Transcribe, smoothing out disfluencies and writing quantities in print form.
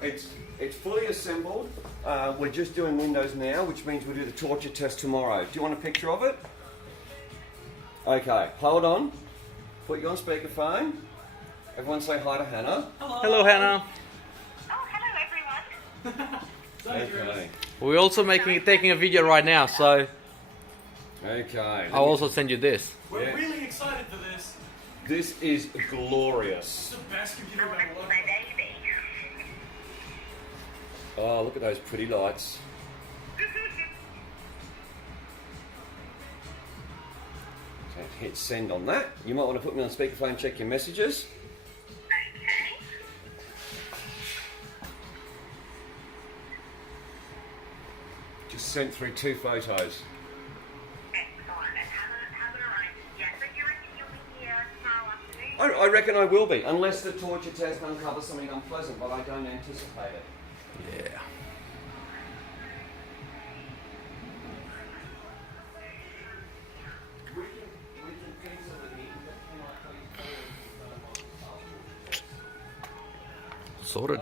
It's fully assembled. We're just doing Windows now, which means we'll do the torture test tomorrow. Do you want a picture of it? Okay, hold on. Put you on speakerphone. Everyone say hi to Hannah. Hello. Hello, Hannah. Oh, hello everyone. Okay. We're also taking a video right now, so Okay. I'll also send you this. We're really excited for this. This is glorious. It's the best computer Oh, I've that's ever worked my on. baby. Oh, look at those pretty lights. So hit send on that. You might want to put me on speakerphone and check your messages. Okay. Just sent through 2 photos. Excellent. And have it arrived. Yes, so you reckon you'll be here tomorrow afternoon? I reckon I will be, unless the torture test uncovers something unpleasant, but I don't anticipate it. Yeah. Sorted.